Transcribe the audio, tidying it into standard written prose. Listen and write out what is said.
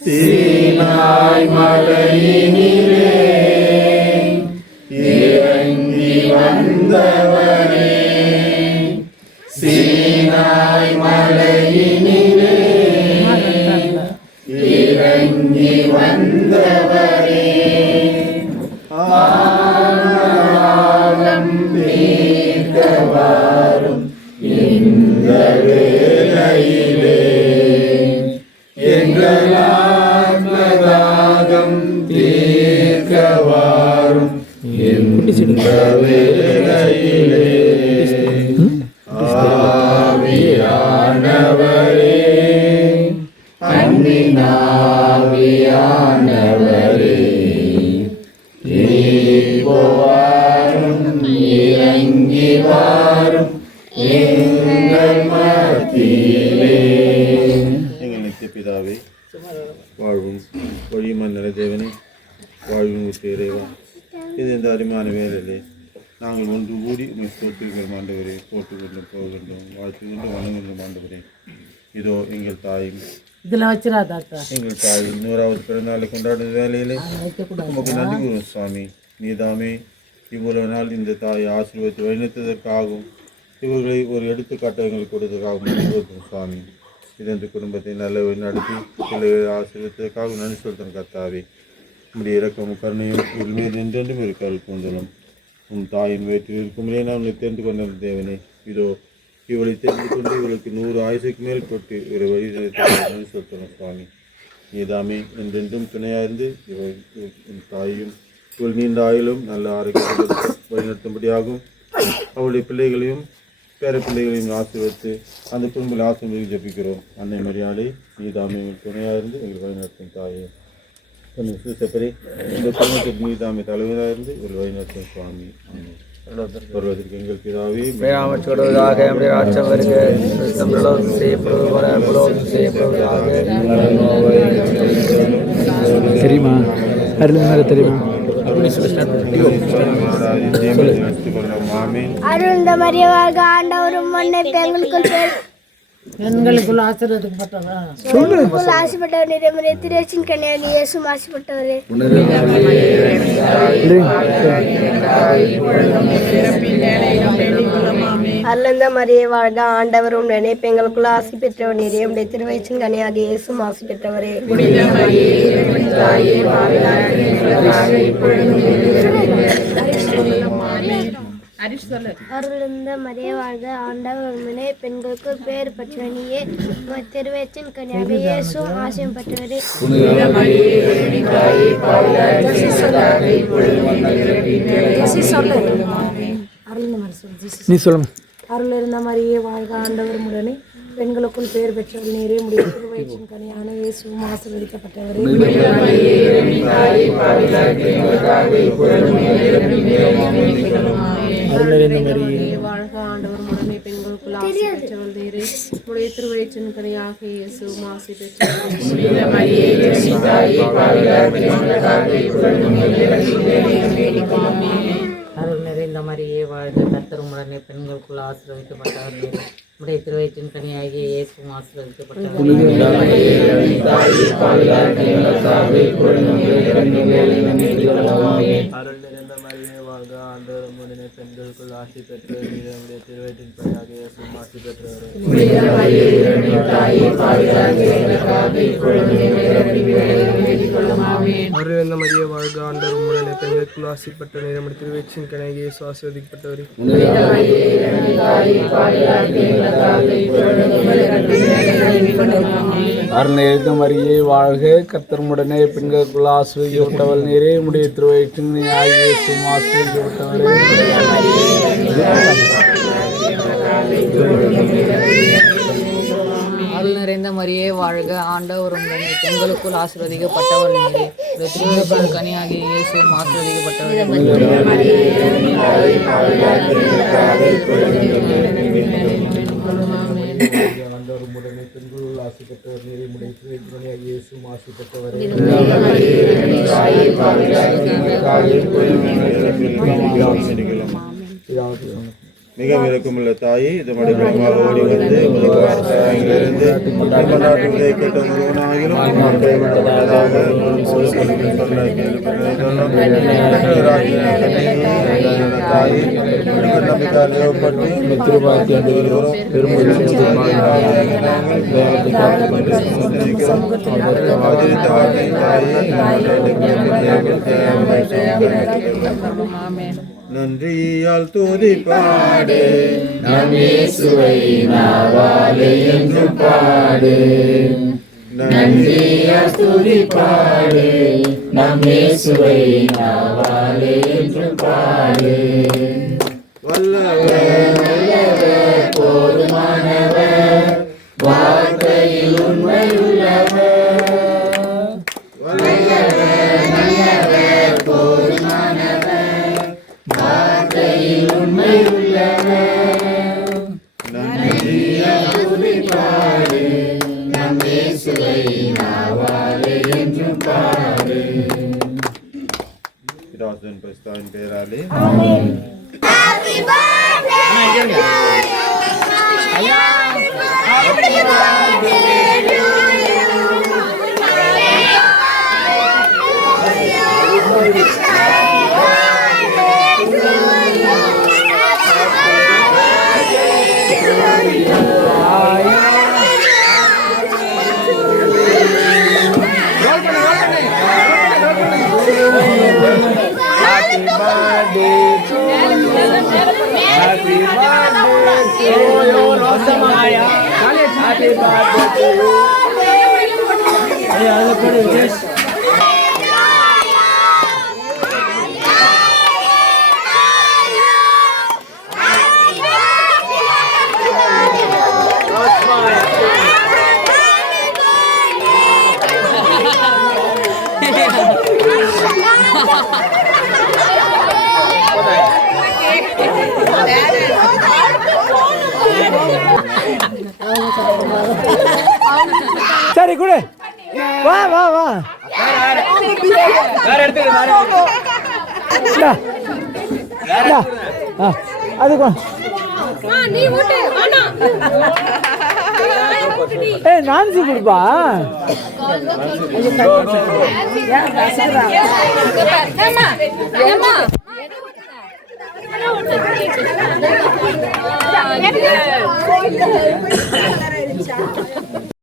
சீனாய் மலையினிலே இறங்கி வந்தவரே, சீனாய் மலையினிலே இறங்கி வந்தவரே, ஆழம் தீர்க்கவாரும் இந்த வேளையிலே எங்களாத்மதாகம் தீர்க்கவாரும் இந்த வேளையிலே, ஆவியானவரே அன்பினாவியானவரே, இப்போ வாரும் இறங்கி வாரும் எங்கள் மத்தியிலே. எங்கள் நித்திய பிதாவே, வாழ்வும் வழியுமான நல்ல தேவனே, வாழ்வும் ஊற்று இறைவா, இது இந்த அருமையான வேலையிலே நாங்கள் ஒன்று கூடி உங்கள் ஸ்தோத்திரிக்கிறோம் ஆண்டவரே, போட்டுக்கொண்டும் போகின்றோம், வாழ்த்து கொண்டு வணங்குகின்றோம் ஆண்டவரே. இதோ எங்கள் தாயும் எங்கள் தாயும் 100வது பிறந்தநாளை கொண்டாடும் வேலையிலே உமக்கு நன்றி கூறும் சுவாமி. நீதாமே இவ்வளவு நாள் இந்த தாயை ஆசீர்வதித்து வழிநடத்ததற்காகவும் இவர்களை ஒரு எடுத்துக்காட்டு எங்களுக்கு கொடுத்ததற்காகவும் நன்றி கூறும் சுவாமி. இந்த குடும்பத்தை நல்ல நடத்தி பிள்ளைகளை ஆசீர்வதித்ததற்காக நன்றி சொல்கிறேன் கர்த்தாவே. நம்முடைய இறக்கமும் கருணையும் இவள் மீது என்றென்றும் இருக்காது பூந்தலும் உன் தாயின் வயிற்றில் இருக்கும்போதே நான் உன்னை தெரிந்து கொண்ட தேவனே, இதோ இவளை தெரிந்து கொண்டு இவளுக்கு 100 ஆயுசுக்கு மேல் தொட்டு இவரை வழி நன்றி சொல்கிறேன் சுவாமி. நீதாமே என்றென்றும் துணையாயிருந்து இவள் என் தாயையும் இவள் நீண்ட ஆயுளும் நல்ல ஆரோக்கியத்தை வழிநடத்தும்படியாகும் அவளுடைய பிள்ளைகளையும் பேர பிள்ளைகளையும் ஆசீர்வதித்து அந்த குடும்பத்தில் ஆசீர்வதித்து ஜெபிக்கிறோம். அன்னை மரியாதை நீதாமே துணையாயிருந்து எங்கள் வழிநடத்தும் தாயே, சூசப்பரே இந்த குடும்பத்திற்கு நீதாமே தலைவராக இருந்து இவள் வழிநடத்தும் சுவாமி. வருவதற்கு எங்கள் பிதாவே தெரியுமா தெரியுமா அருந்த மரியவாக ஆண்டவரும் மண்ணை பெண்களுக்குள் ஆசைப்பட்டவர் நிறைமுறை திரேச்சின் கன்னியாகி இயேசுவும் ஆசைப்பட்டவரே. அருளந்த மரியே வாழ்க ஆண்டவரும் உடனே பெண்களுக்குள் ஆசை பெற்றவர் நிறைய திருவயிற்றின் கன்னியாகி இயேசுவும் ஆசை பெற்றவரே. அருளந்த மரியே வாழ்க ஆண்டவர் உடனே பெண்களுக்கு பேர் பெற்ற நீயே திருவயிற்றின் கன்னியாக இயேசுவும் ஆசையும் பெற்றவரே. நீ சொல்லுமா. அருள் இருந்த மரியே வாழ்க ஆண்டவர் உடனே பெண்களுக்குள் பேர் பெற்றவர் நீரே முடிய திருவயிற்றின் கனியான இயேசுவும் ஆசீர்வதிக்கப்பட்டவரே. வாழ்க ஆண்டவர் உடனே பெண்களுக்குள் ஆசை பெற்றவர் நீரே முடிய திருவயிற்றின் கனியாக இயேசுவும் ஆசை பெற்றவரே. அருள் நிறைந்த மரியே வாழ்க கர்த்தர் உடனே பெண்களுக்குள் ஆசீர்வதிக்கப்பட்டவர் நீரே உடைய திருவயிற்றின் கனியாகிய இயேசுவும் ஆசீர்வதிக்கப்பட்டவர். அருள் நிறைந்த மரியே வாழ்க ஆண்டவர் உடனே பெண்களுக்குள் ஆசி பெற்றவர் நீர் நம்முடைய திருவயிற்றின் பணியாக இயேசுவும் ஆசி பெற்றவரே. அருள்ந்த மரியே வாழ்க ஆண்டவர் உம்முடனே பெண்களுக்குள் ஆசி பெற்றவர் நீர் நம்முடைய திருவயிற்றின் கனியாக இயேசு ஆசீர்வதிக்கப்பட்டவரே. அருள்ந்த மரியே வாழ்க கர்த்தருமுடனே பெண்களுக்குள் ஆசீர்வதிக்கப்பட்டவள் நீரே உம்முடைய திருவயிற்றின் கனியாகிய இயேசுவும் ஆசீர்வதிக்கப்பட்டவரே. அருள் நிறைந்த மரியே வாழ்க ஆண்டவர் உம்முடனே பெண்களுக்குள் ஆசீர்வதிக்கப்பட்டவள் நீரே உம்முடைய திருவயிற்றின் கனியாகிய இயேசுவும் ஆசீர்வதிக்கப்பட்டவரே. ஆண்டவருமுடனே பெண்களுள் ஆசி பெற்றவர் நீரே உம்முடைய திருவயிற்றின் கனியாகிய இயேசுவும் ஆசி பெற்றவரே. மிக விருக்கமுள்ள தாயே இது மடிப்பமாக ஓடி வந்து இருந்து நாட்டு உதவி கேட்ட ஒருவனாகிலும் கைவிடப்பட்டதாக தாயே நம்பிக்கையால் ஏவப்பட்டு ஆதரித்த வார்த்தை தாயே நன்றியால் துதிப்பாடு நம் இயேசுவை நாவாலே என்று பாடு. நன்றியால் துதிப்பாடு நம் இயேசுவை நாவாலே என்று பாடு. வல்லவர் வல்லவர் போதுமானவர் வார்த்தையில் உண்மையுள்ளவர். வல்லவர் நல்லவர் போதுமானவர் வார்த்தையில் உண்மையுள்ளவர். நன்றியால் துதிப்பாடு நம் இயேசுவை நாவாலே என்று பாடு. பிதாவின் பரிசுத்தவாவின் பெயராலே ஆமென். Happy birthday to you. Happy birthday to சரி கொடு வா வா வா அது நான்சி கொடுப்பா.